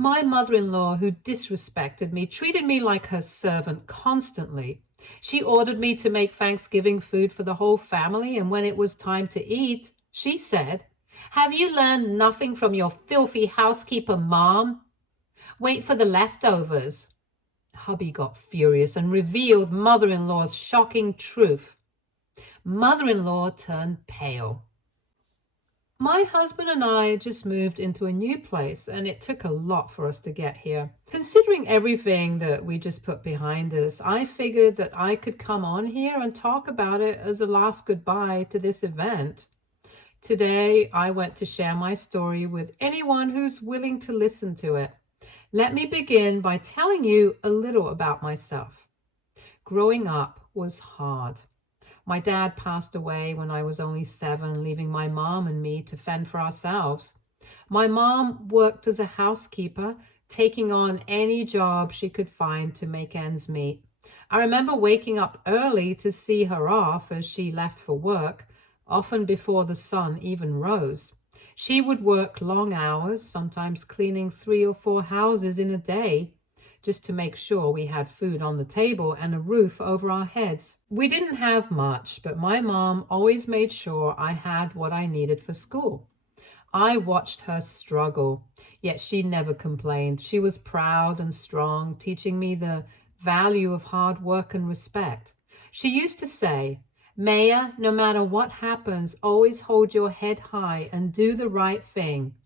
My mother-in-law, who disrespected me, treated me like her servant constantly. She ordered me to make Thanksgiving food for the whole family, and when it was time to eat, she said, "Have you learned nothing from your filthy housekeeper, Mom? Wait for the leftovers." Hubby got furious and revealed mother-in-law's shocking truth. Mother-in-law turned pale. My husband and I just moved into a new place, and it took a lot for us to get here. Considering everything that we just put behind us, I figured that I could come on here and talk about it as a last goodbye to this event. Today, I went to share my story with anyone who's willing to listen to it. Let me begin by telling you a little about myself. Growing up was hard. My dad passed away when I was only 7, leaving my mom and me to fend for ourselves. My mom worked as a housekeeper, taking on any job she could find to make ends meet. I remember waking up early to see her off as she left for work, often before the sun even rose. She would work long hours, sometimes cleaning 3 or 4 houses in a day, just to make sure we had food on the table and a roof over our heads. We didn't have much, but my mom always made sure I had what I needed for school. I watched her struggle, yet she never complained. She was proud and strong, teaching me the value of hard work and respect. She used to say, "Maya, no matter what happens, always hold your head high and do the right thing."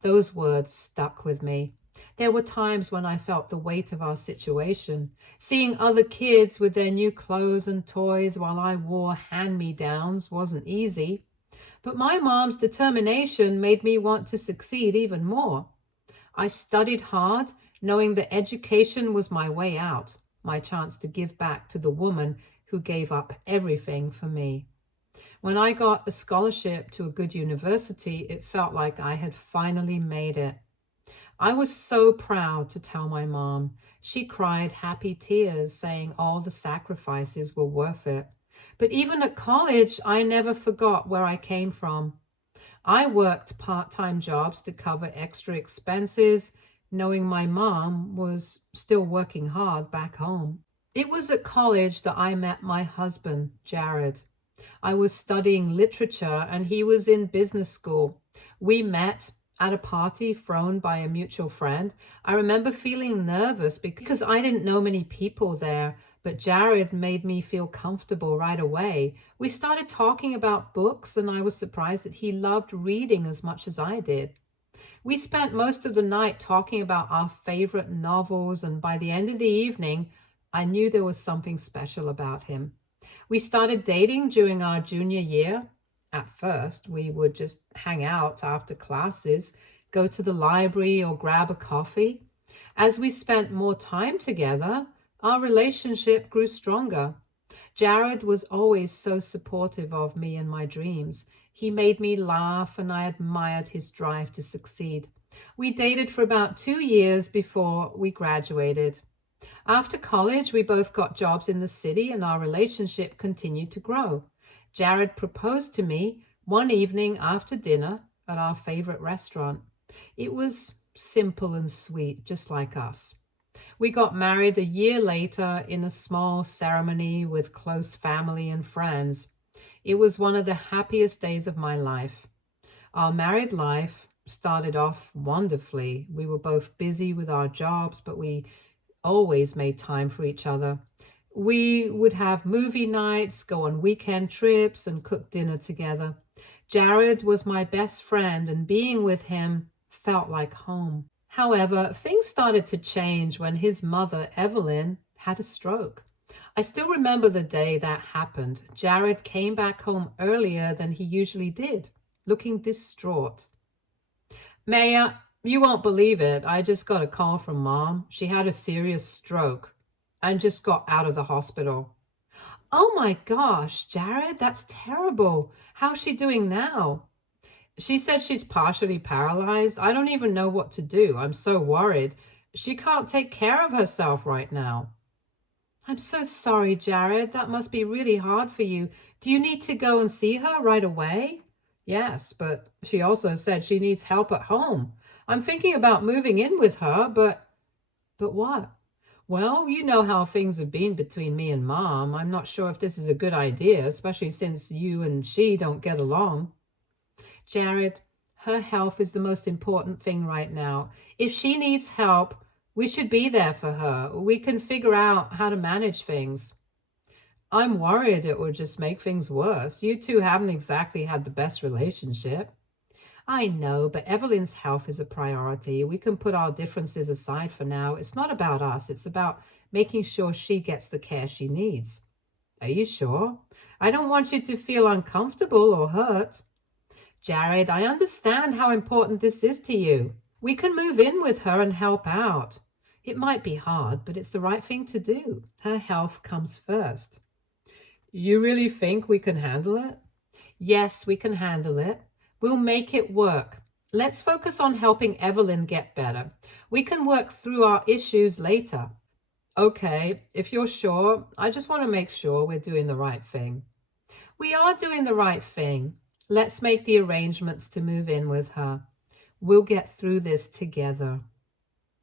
Those words stuck with me. There were times when I felt the weight of our situation. Seeing other kids with their new clothes and toys while I wore hand-me-downs wasn't easy. But my mom's determination made me want to succeed even more. I studied hard, knowing that education was my way out, my chance to give back to the woman who gave up everything for me. When I got a scholarship to a good university, it felt like I had finally made it. I was so proud to tell my mom. She cried happy tears, saying all the sacrifices were worth it. But even at college, I never forgot where I came from. I worked part-time jobs to cover extra expenses, knowing my mom was still working hard back home. It was at college that I met my husband, Jared. I was studying literature and he was in business school. We met at a party thrown by a mutual friend. I remember feeling nervous because I didn't know many people there, but Jared made me feel comfortable right away. We started talking about books, and I was surprised that he loved reading as much as I did. We spent most of the night talking about our favorite novels, and by the end of the evening, I knew there was something special about him. We started dating during our junior year. At first, we would just hang out after classes, go to the library or grab a coffee. As we spent more time together, our relationship grew stronger. Jared was always so supportive of me and my dreams. He made me laugh, and I admired his drive to succeed. We dated for about 2 years before we graduated. After college, we both got jobs in the city, and our relationship continued to grow. Jared proposed to me one evening after dinner at our favorite restaurant. It was simple and sweet, just like us. We got married a year later in a small ceremony with close family and friends. It was one of the happiest days of my life. Our married life started off wonderfully. We were both busy with our jobs, but we always made time for each other. We would have movie nights, go on weekend trips, and cook dinner together. Jared was my best friend, and being with him felt like home. However, things started to change when his mother, Evelyn, had a stroke. I still remember the day that happened. Jared came back home earlier than he usually did, looking distraught. "Maya, you won't believe it. I just got a call from Mom. She had a serious stroke and just got out of the hospital." "Oh my gosh, Jared, that's terrible. How's she doing now?" "She said she's partially paralyzed. I don't even know what to do. I'm so worried. She can't take care of herself right now." "I'm so sorry, Jared. That must be really hard for you. Do you need to go and see her right away?" "Yes, but she also said she needs help at home. I'm thinking about moving in with her, but what? Well, you know how things have been between me and Mom. I'm not sure if this is a good idea, especially since you and she don't get along. Jared, her health is the most important thing right now. If she needs help, we should be there for her. We can figure out how to manage things. I'm worried it will just make things worse. You two haven't exactly had the best relationship. I know, but Evelyn's health is a priority. We can put our differences aside for now. It's not about us. It's about making sure she gets the care she needs. Are you sure? I don't want you to feel uncomfortable or hurt. Jared, I understand how important this is to you. We can move in with her and help out. It might be hard, but it's the right thing to do. Her health comes first. You really think we can handle it? Yes, we can handle it. We'll make it work. Let's focus on helping Evelyn get better. We can work through our issues later. Okay, if you're sure, I just want to make sure we're doing the right thing. We are doing the right thing. Let's make the arrangements to move in with her. We'll get through this together.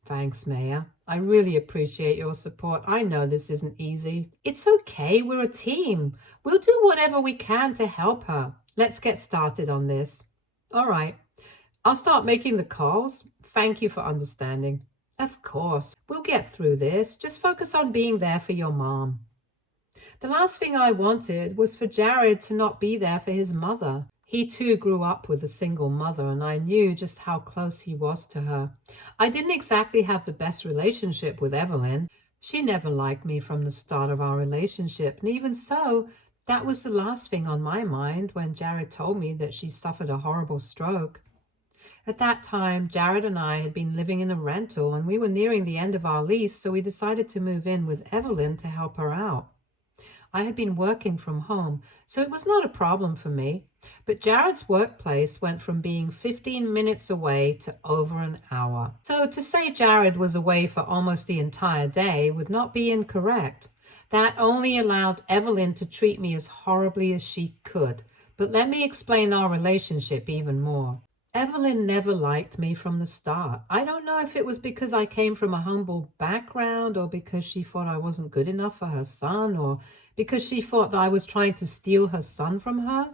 Thanks, Maya. I really appreciate your support. I know this isn't easy. It's okay. We're a team. We'll do whatever we can to help her. Let's get started on this. All right. I'll start making the calls. Thank you for understanding. Of course. We'll get through this. Just focus on being there for your mom. The last thing I wanted was for Jared to not be there for his mother. He too grew up with a single mother, and I knew just how close he was to her. I didn't exactly have the best relationship with Evelyn. She never liked me from the start of our relationship, and even so, that was the last thing on my mind when Jared told me that she suffered a horrible stroke. At that time, Jared and I had been living in a rental, and we were nearing the end of our lease, so we decided to move in with Evelyn to help her out. I had been working from home, so it was not a problem for me. But Jared's workplace went from being 15 minutes away to over an hour. So to say Jared was away for almost the entire day would not be incorrect. That only allowed Evelyn to treat me as horribly as she could. But let me explain our relationship even more. Evelyn never liked me from the start. I don't know if it was because I came from a humble background, or because she thought I wasn't good enough for her son, or because she thought that I was trying to steal her son from her.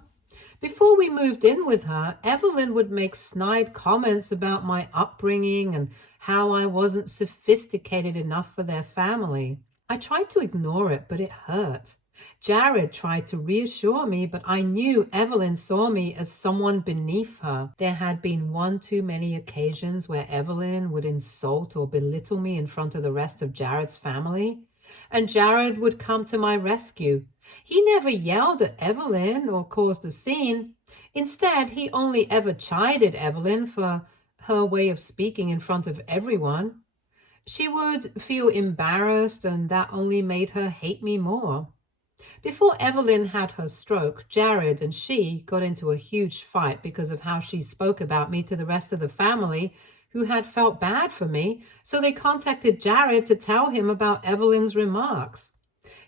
Before we moved in with her, Evelyn would make snide comments about my upbringing and how I wasn't sophisticated enough for their family. I tried to ignore it, but it hurt. Jared tried to reassure me, but I knew Evelyn saw me as someone beneath her. There had been one too many occasions where Evelyn would insult or belittle me in front of the rest of Jared's family, and Jared would come to my rescue. He never yelled at Evelyn or caused a scene. Instead, he only ever chided Evelyn for her way of speaking in front of everyone. She would feel embarrassed, and that only made her hate me more. Before Evelyn had her stroke, Jared and she got into a huge fight because of how she spoke about me to the rest of the family, who had felt bad for me, so they contacted Jared to tell him about Evelyn's remarks.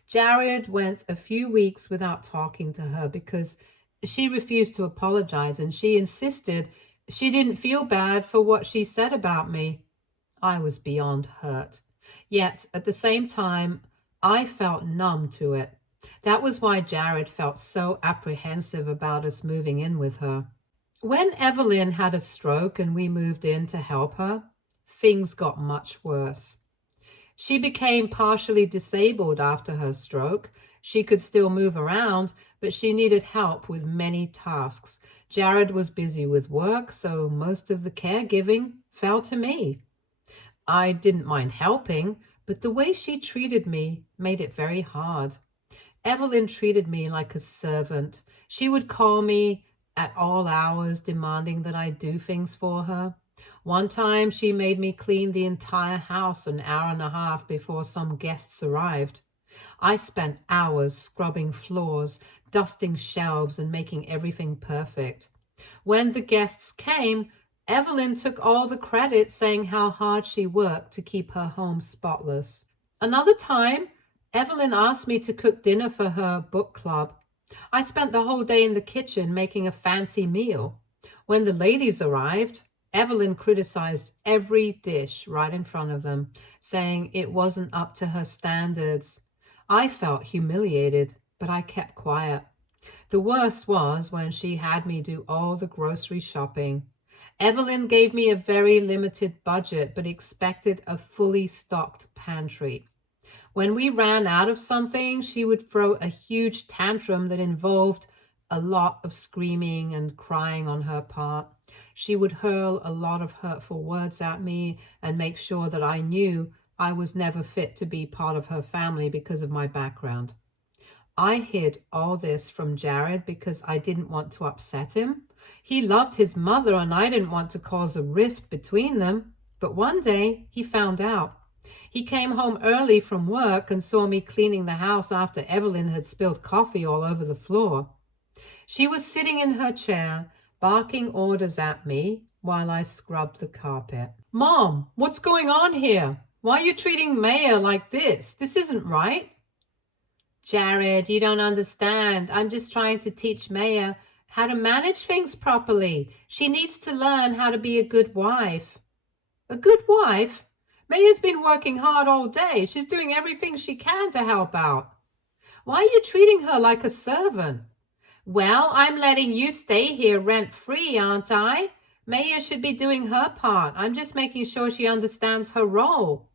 Jared went a few weeks without talking to her because she refused to apologize, and she insisted she didn't feel bad for what she said about me. I was beyond hurt. Yet, at the same time, I felt numb to it. That was why Jared felt so apprehensive about us moving in with her. When Evelyn had a stroke and we moved in to help her, things got much worse. She became partially disabled after her stroke. She could still move around, but she needed help with many tasks. Jared was busy with work, so most of the caregiving fell to me. I didn't mind helping, but the way she treated me made it very hard. Evelyn treated me like a servant. She would call me at all hours, demanding that I do things for her. One time, she made me clean the entire house an hour and a half before some guests arrived. I spent hours scrubbing floors, dusting shelves, and making everything perfect. When the guests came, Evelyn took all the credit, saying how hard she worked to keep her home spotless. Another time, Evelyn asked me to cook dinner for her book club. I spent the whole day in the kitchen making a fancy meal. When the ladies arrived, Evelyn criticized every dish right in front of them, saying it wasn't up to her standards. I felt humiliated, but I kept quiet. The worst was when she had me do all the grocery shopping. Evelyn gave me a very limited budget, but expected a fully stocked pantry. When we ran out of something, she would throw a huge tantrum that involved a lot of screaming and crying on her part. She would hurl a lot of hurtful words at me and make sure that I knew I was never fit to be part of her family because of my background. I hid all this from Jared because I didn't want to upset him. He loved his mother and I didn't want to cause a rift between them. But one day he found out. He came home early from work and saw me cleaning the house after Evelyn had spilled coffee all over the floor. She was sitting in her chair, barking orders at me while I scrubbed the carpet. "Mom, what's going on here? Why are you treating Maya like this? This isn't right." "Jared, you don't understand. I'm just trying to teach Maya how to manage things properly. She needs to learn how to be a good wife." "A good wife? Maya's been working hard all day. She's doing everything she can to help out. Why are you treating her like a servant?" "Well, I'm letting you stay here rent-free, aren't I? Maya should be doing her part. I'm just making sure she understands her role."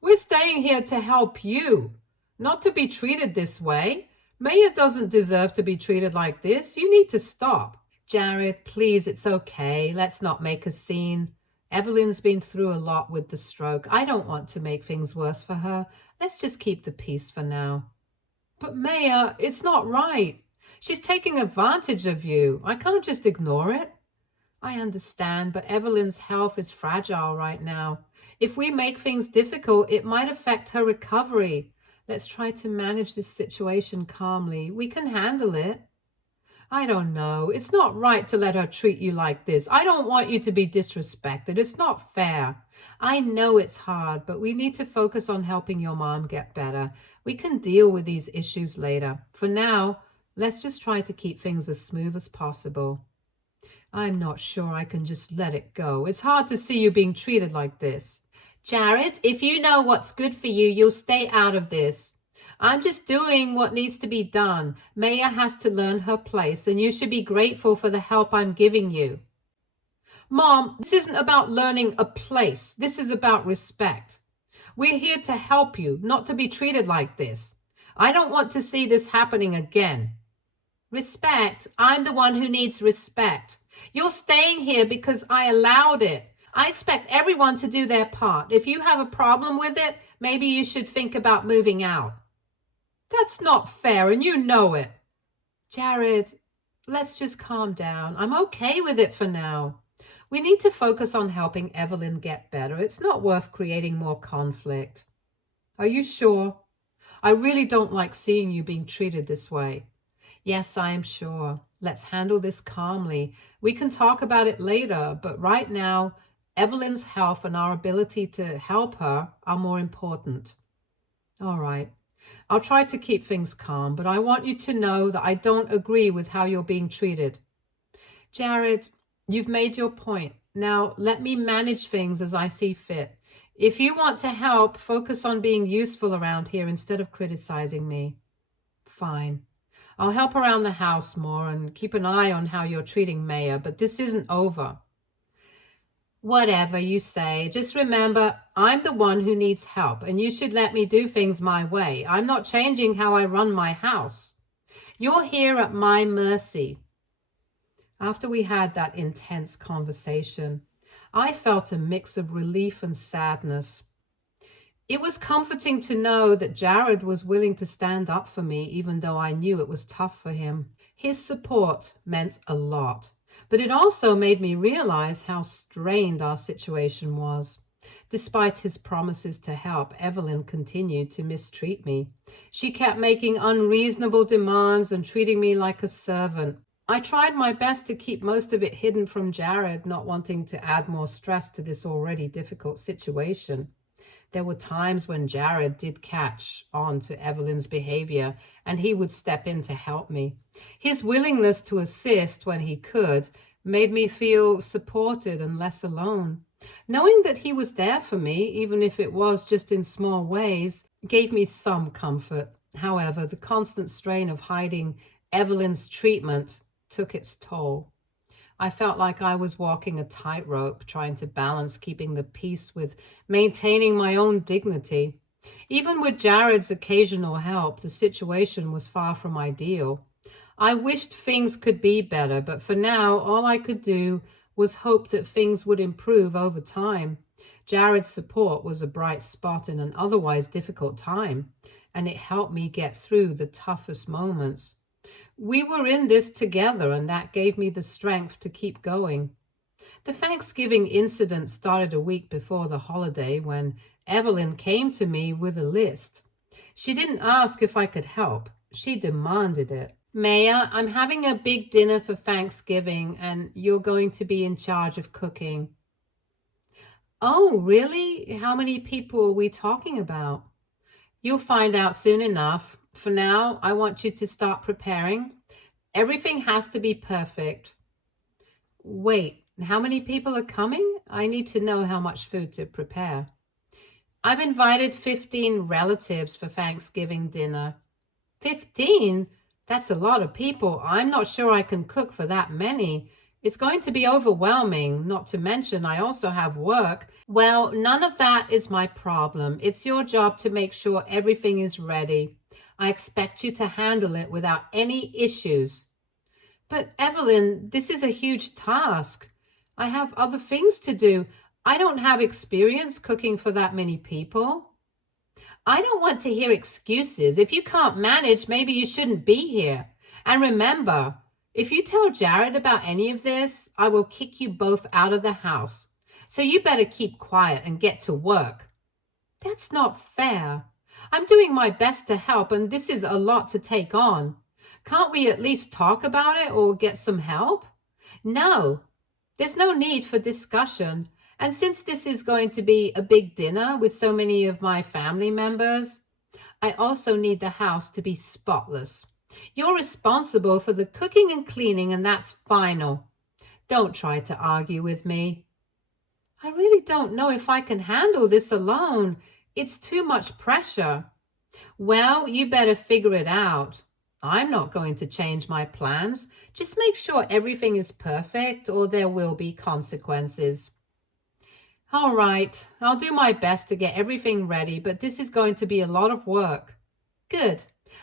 "We're staying here to help you, not to be treated this way. Maya doesn't deserve to be treated like this. You need to stop." "Jared, please, it's okay. Let's not make a scene. Evelyn's been through a lot with the stroke. I don't want to make things worse for her. Let's just keep the peace for now." "But Maya, it's not right. She's taking advantage of you. I can't just ignore it." "I understand, but Evelyn's health is fragile right now. If we make things difficult, it might affect her recovery. Let's try to manage this situation calmly. We can handle it." "I don't know. It's not right to let her treat you like this. I don't want you to be disrespected. It's not fair." "I know it's hard, but we need to focus on helping your mom get better. We can deal with these issues later. For now, let's just try to keep things as smooth as possible." "I'm not sure I can just let it go. It's hard to see you being treated like this." "Jared, if you know what's good for you, you'll stay out of this. I'm just doing what needs to be done. Maya has to learn her place, and you should be grateful for the help I'm giving you." "Mom, this isn't about learning a place. This is about respect. We're here to help you, not to be treated like this. I don't want to see this happening again." "Respect? I'm the one who needs respect. You're staying here because I allowed it. I expect everyone to do their part. If you have a problem with it, maybe you should think about moving out." "That's not fair, and you know it." "Jared, let's just calm down. I'm okay with it for now. We need to focus on helping Evelyn get better. It's not worth creating more conflict." "Are you sure? I really don't like seeing you being treated this way." "Yes, I am sure. Let's handle this calmly. We can talk about it later, but right now, Evelyn's health and our ability to help her are more important." "All right. I'll try to keep things calm, but I want you to know that I don't agree with how you're being treated." "Jared, you've made your point. Now let me manage things as I see fit. If you want to help, focus on being useful around here instead of criticizing me." "Fine. I'll help around the house more and keep an eye on how you're treating Maya, but this isn't over." "Whatever you say. Just remember, I'm the one who needs help, and you should let me do things my way. I'm not changing how I run my house. You're here at my mercy." After we had that intense conversation, I felt a mix of relief and sadness. It was comforting to know that Jared was willing to stand up for me, even though I knew it was tough for him. His support meant a lot. But it also made me realize how strained our situation was. Despite his promises to help, Evelyn continued to mistreat me. She kept making unreasonable demands and treating me like a servant. I tried my best to keep most of it hidden from Jared, not wanting to add more stress to this already difficult situation. There were times when Jared did catch on to Evelyn's behavior, and he would step in to help me. His willingness to assist when he could made me feel supported and less alone. Knowing that he was there for me, even if it was just in small ways, gave me some comfort. However, the constant strain of hiding Evelyn's treatment took its toll. I felt like I was walking a tightrope, trying to balance keeping the peace with maintaining my own dignity. Even with Jared's occasional help, the situation was far from ideal. I wished things could be better, but for now, all I could do was hope that things would improve over time. Jared's support was a bright spot in an otherwise difficult time, and it helped me get through the toughest moments. We were in this together, and that gave me the strength to keep going. The Thanksgiving incident started a week before the holiday when Evelyn came to me with a list. She didn't ask if I could help. She demanded it. Maya, I'm having a big dinner for Thanksgiving, and you're going to be in charge of cooking. Oh, really? How many people are we talking about? You'll find out soon enough. For now, I want you to start preparing. Everything has to be perfect. Wait, how many people are coming? I need to know how much food to prepare. I've invited 15 relatives for Thanksgiving dinner. 15? That's a lot of people. I'm not sure I can cook for that many. It's going to be overwhelming, not to mention I also have work. Well, none of that is my problem. It's your job to make sure everything is ready. I expect you to handle it without any issues. But Evelyn, this is a huge task. I have other things to do. I don't have experience cooking for that many people. I don't want to hear excuses. If you can't manage, maybe you shouldn't be here. And remember, if you tell Jared about any of this, I will kick you both out of the house. So you better keep quiet and get to work. That's not fair. I'm doing my best to help, and this is a lot to take on. Can't we at least talk about it or get some help? No, there's no need for discussion. And since this is going to be a big dinner with so many of my family members, I also need the house to be spotless. You're responsible for the cooking and cleaning, and that's final. Don't try to argue with me. I really don't know if I can handle this alone. It's too much pressure. Well, you better figure it out. I'm not going to change my plans. Just make sure everything is perfect, or there will be consequences. All right, I'll do my best to get everything ready, but this is going to be a lot of work. Good.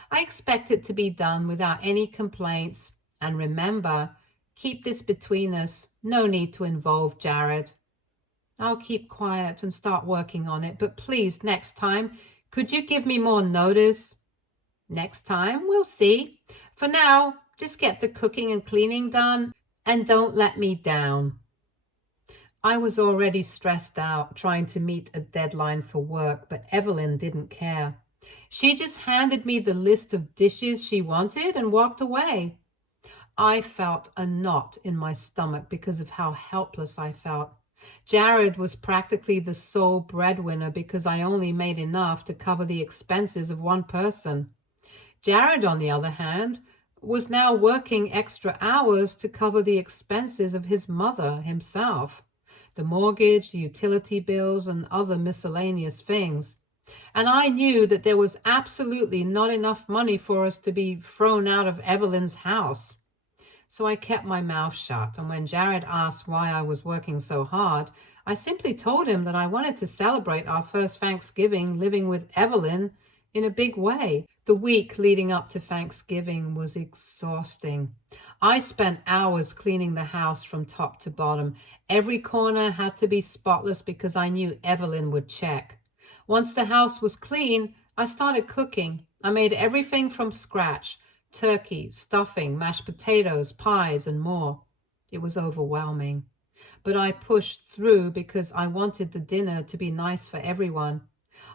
I expect it to be done without any complaints. And remember, keep this between us. No need to involve Jared. I'll keep quiet and start working on it, but please, next time, could you give me more notice? Next time, we'll see. For now, just get the cooking and cleaning done, and don't let me down. I was already stressed out trying to meet a deadline for work, but Evelyn didn't care. She just handed me the list of dishes she wanted and walked away. I felt a knot in my stomach because of how helpless I felt. Jared was practically the sole breadwinner because I only made enough to cover the expenses of one person. Jared, on the other hand, was now working extra hours to cover the expenses of his mother himself, the mortgage, the utility bills, and other miscellaneous things. And I knew that there was absolutely not enough money for us to be thrown out of Evelyn's house. So I kept my mouth shut, and when Jared asked why I was working so hard, I simply told him that I wanted to celebrate our first Thanksgiving living with Evelyn in a big way. The week leading up to Thanksgiving was exhausting. I spent hours cleaning the house from top to bottom. Every corner had to be spotless because I knew Evelyn would check. Once the house was clean, I started cooking. I made everything from scratch: turkey, stuffing, mashed potatoes, pies, and more. It was overwhelming. But I pushed through because I wanted the dinner to be nice for everyone.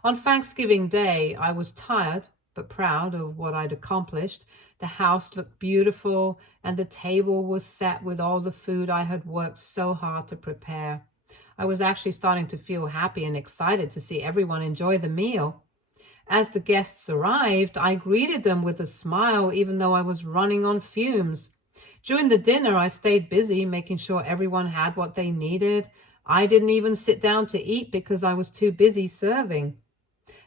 On Thanksgiving Day, I was tired but proud of what I'd accomplished. The house looked beautiful, and the table was set with all the food I had worked so hard to prepare. I was actually starting to feel happy and excited to see everyone enjoy the meal. As the guests arrived, I greeted them with a smile, even though I was running on fumes. During the dinner, I stayed busy making sure everyone had what they needed. I didn't even sit down to eat because I was too busy serving.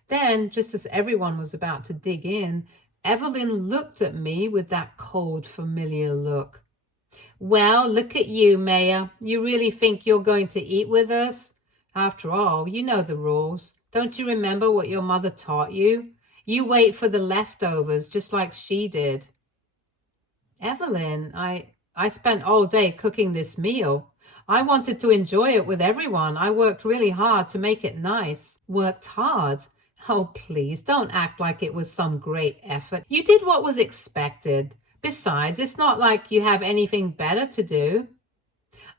Then, just as everyone was about to dig in, Evelyn looked at me with that cold, familiar look. Well, look at you, Maya. You really think you're going to eat with us? After all, you know the rules. Don't you remember what your mother taught you? You wait for the leftovers, just like she did. Evelyn, I spent all day cooking this meal. I wanted to enjoy it with everyone. I worked really hard to make it nice. Worked hard? Oh, please, don't act like it was some great effort. You did what was expected. Besides, it's not like you have anything better to do.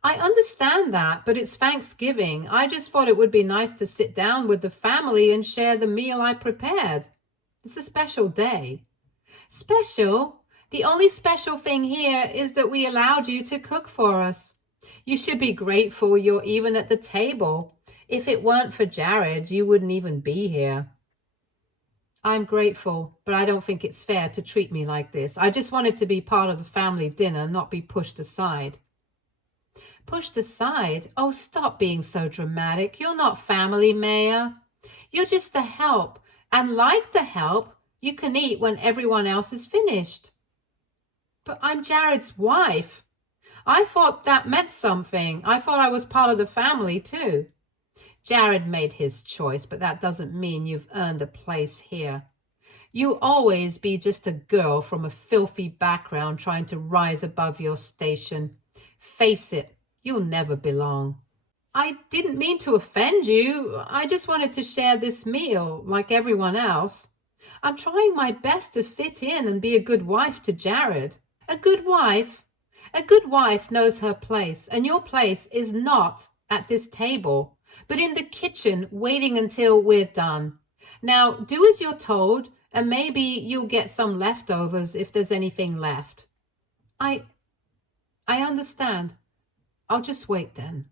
I understand that, but it's Thanksgiving. I just thought it would be nice to sit down with the family and share the meal I prepared. It's a special day. Special? The only special thing here is that we allowed you to cook for us. You should be grateful you're even at the table. If it weren't for Jared, you wouldn't even be here. I'm grateful, but I don't think it's fair to treat me like this. I just wanted to be part of the family dinner, not be pushed aside. Pushed aside? Oh, stop being so dramatic. You're not family, Maya. You're just the help. And like the help, you can eat when everyone else is finished. But I'm Jared's wife. I thought that meant something. I thought I was part of the family too. Jared made his choice, but that doesn't mean you've earned a place here. You'll always be just a girl from a filthy background trying to rise above your station. Face it, you'll never belong. I didn't mean to offend you. I just wanted to share this meal like everyone else. I'm trying my best to fit in and be a good wife to Jared. A good wife? A good wife knows her place, and your place is not at this table, but in the kitchen waiting until we're done. Now, do as you're told, and maybe you'll get some leftovers if there's anything left. I understand. I'll just wait then.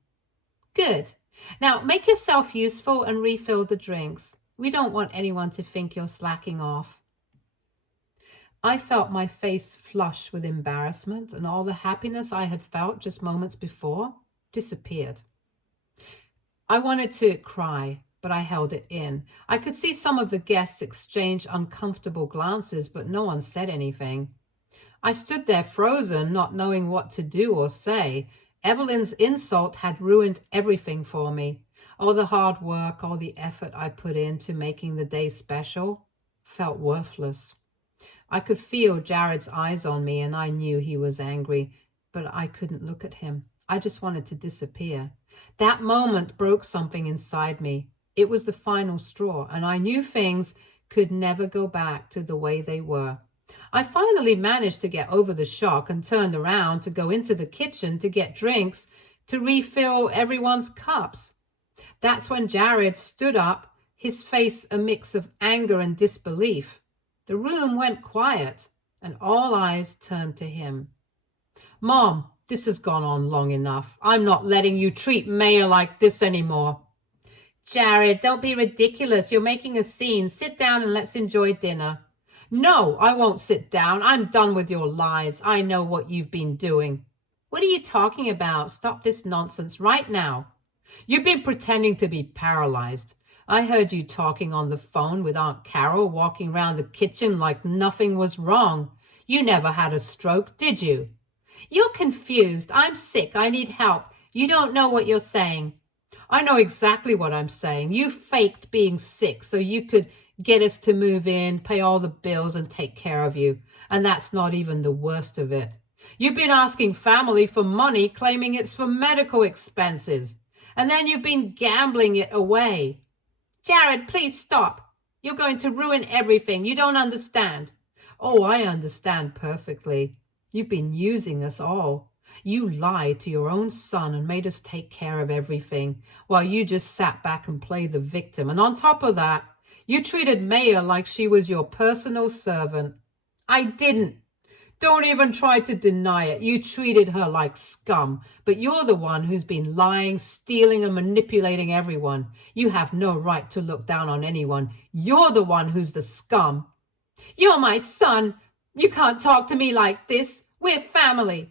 Good. Now, make yourself useful and refill the drinks. We don't want anyone to think you're slacking off. I felt my face flush with embarrassment, and all the happiness I had felt just moments before disappeared. I wanted to cry, but I held it in. I could see some of the guests exchange uncomfortable glances, but no one said anything. I stood there frozen, not knowing what to do or say. Evelyn's insult had ruined everything for me. All the hard work, all the effort I put into making the day special felt worthless. I could feel Jared's eyes on me, and I knew he was angry, but I couldn't look at him. I just wanted to disappear. That moment broke something inside me. It was the final straw, and I knew things could never go back to the way they were. I finally managed to get over the shock and turned around to go into the kitchen to get drinks to refill everyone's cups. That's when Jared stood up, his face a mix of anger and disbelief. The room went quiet, and all eyes turned to him. Mom, this has gone on long enough. I'm not letting you treat Maya like this anymore. Jared, don't be ridiculous. You're making a scene. Sit down and let's enjoy dinner. No, I won't sit down. I'm done with your lies. I know what you've been doing. What are you talking about? Stop this nonsense right now. You've been pretending to be paralyzed. I heard you talking on the phone with Aunt Carol, walking around the kitchen like nothing was wrong. You never had a stroke, did you? You're confused. I'm sick. I need help. You don't know what you're saying. I know exactly what I'm saying. You faked being sick so you could get us to move in, pay all the bills, and take care of you. And that's not even the worst of it. You've been asking family for money, claiming it's for medical expenses. And then you've been gambling it away. Jared, please stop. You're going to ruin everything. You don't understand. Oh, I understand perfectly. You've been using us all. You lied to your own son and made us take care of everything, while you just sat back and played the victim. And on top of that, you treated Maya like she was your personal servant. I didn't. Don't even try to deny it. You treated her like scum, but you're the one who's been lying, stealing, and manipulating everyone. You have no right to look down on anyone. You're the one who's the scum. You're my son. You can't talk to me like this. We're family.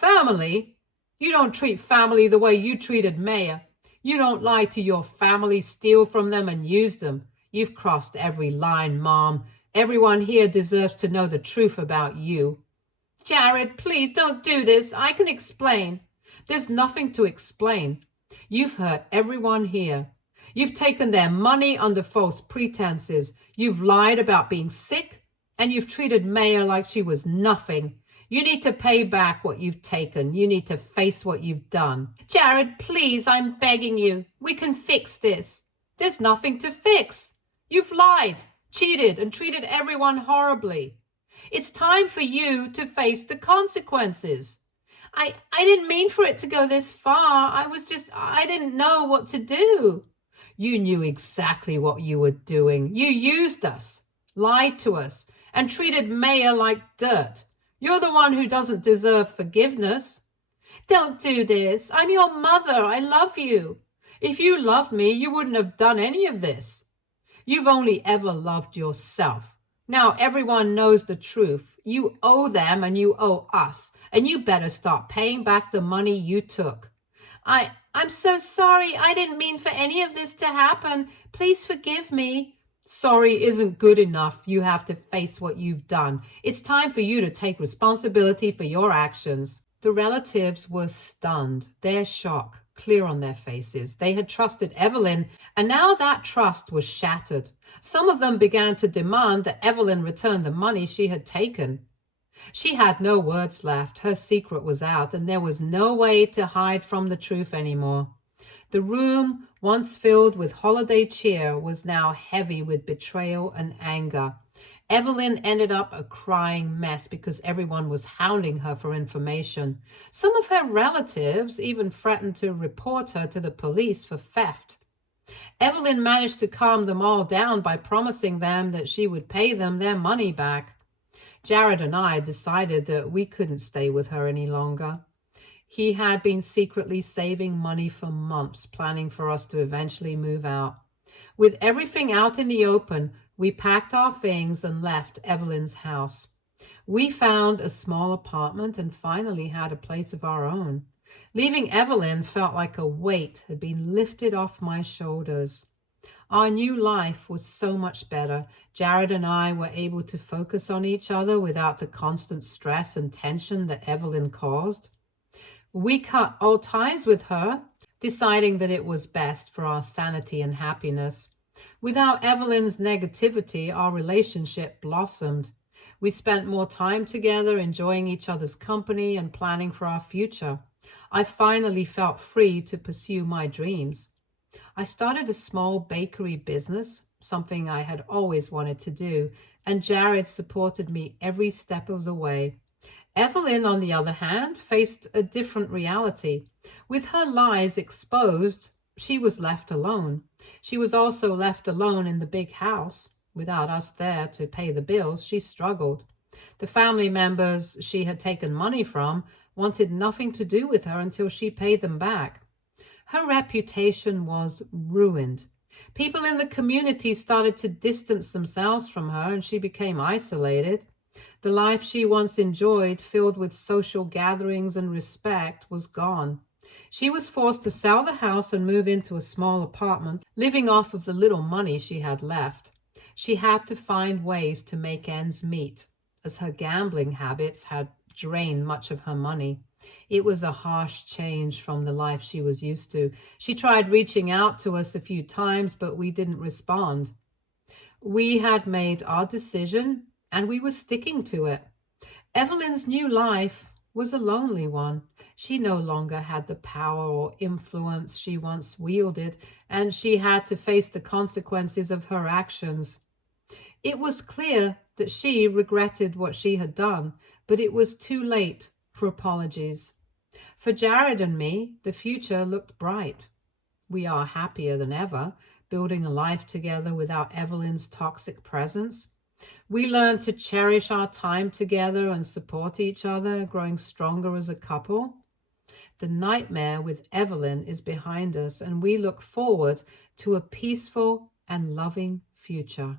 Family? You don't treat family the way you treated Maya. You don't lie to your family, steal from them, and use them. You've crossed every line, Mom. Everyone here deserves to know the truth about you. Jared, please don't do this. I can explain. There's nothing to explain. You've hurt everyone here. You've taken their money under false pretenses. You've lied about being sick, and you've treated Maya like she was nothing. You need to pay back what you've taken. You need to face what you've done. Jared, please, I'm begging you. We can fix this. There's nothing to fix. You've lied, cheated, and treated everyone horribly. It's time for you to face the consequences. I didn't mean for it to go this far. I didn't know what to do. You knew exactly what you were doing. You used us, lied to us, and treated Maya like dirt. You're the one who doesn't deserve forgiveness. Don't do this. I'm your mother. I love you. If you loved me, you wouldn't have done any of this. You've only ever loved yourself. Now everyone knows the truth. You owe them and you owe us, and you better start paying back the money you took. I'm so sorry. I didn't mean for any of this to happen. Please forgive me. Sorry isn't good enough. You have to face what you've done. It's time for you to take responsibility for your actions. The relatives were stunned, their shock clear on their faces. They had trusted Evelyn, and now that trust was shattered. Some of them began to demand that Evelyn return the money she had taken. She had no words left. Her secret was out, and there was no way to hide from the truth anymore. The room, once filled with holiday cheer, was now heavy with betrayal and anger. Evelyn ended up a crying mess because everyone was hounding her for information. Some of her relatives even threatened to report her to the police for theft. Evelyn managed to calm them all down by promising them that she would pay them their money back. Jared and I decided that we couldn't stay with her any longer. He had been secretly saving money for months, planning for us to eventually move out. With everything out in the open, we packed our things and left Evelyn's house. We found a small apartment and finally had a place of our own. Leaving Evelyn felt like a weight had been lifted off my shoulders. Our new life was so much better. Jared and I were able to focus on each other without the constant stress and tension that Evelyn caused. We cut all ties with her, deciding that it was best for our sanity and happiness. Without Evelyn's negativity, our relationship blossomed. We spent more time together, enjoying each other's company and planning for our future. I finally felt free to pursue my dreams. I started a small bakery business, something I had always wanted to do, and Jared supported me every step of the way. Evelyn, on the other hand, faced a different reality. With her lies exposed, she was left alone. She was also left alone in the big house. Without us there to pay the bills, she struggled. The family members she had taken money from wanted nothing to do with her until she paid them back. Her reputation was ruined. People in the community started to distance themselves from her, and she became isolated. The life she once enjoyed, filled with social gatherings and respect, was gone. She was forced to sell the house and move into a small apartment, living off of the little money she had left. She had to find ways to make ends meet, as her gambling habits had drained much of her money. It was a harsh change from the life she was used to. She tried reaching out to us a few times, but we didn't respond. We had made our decision, and we were sticking to it. Evelyn's new life was a lonely one. She no longer had the power or influence she once wielded, and she had to face the consequences of her actions. It was clear that she regretted what she had done, but it was too late for apologies. For Jared and me, the future looked bright. We are happier than ever, building a life together without Evelyn's toxic presence. We learned to cherish our time together and support each other, growing stronger as a couple. The nightmare with Evelyn is behind us, and we look forward to a peaceful and loving future.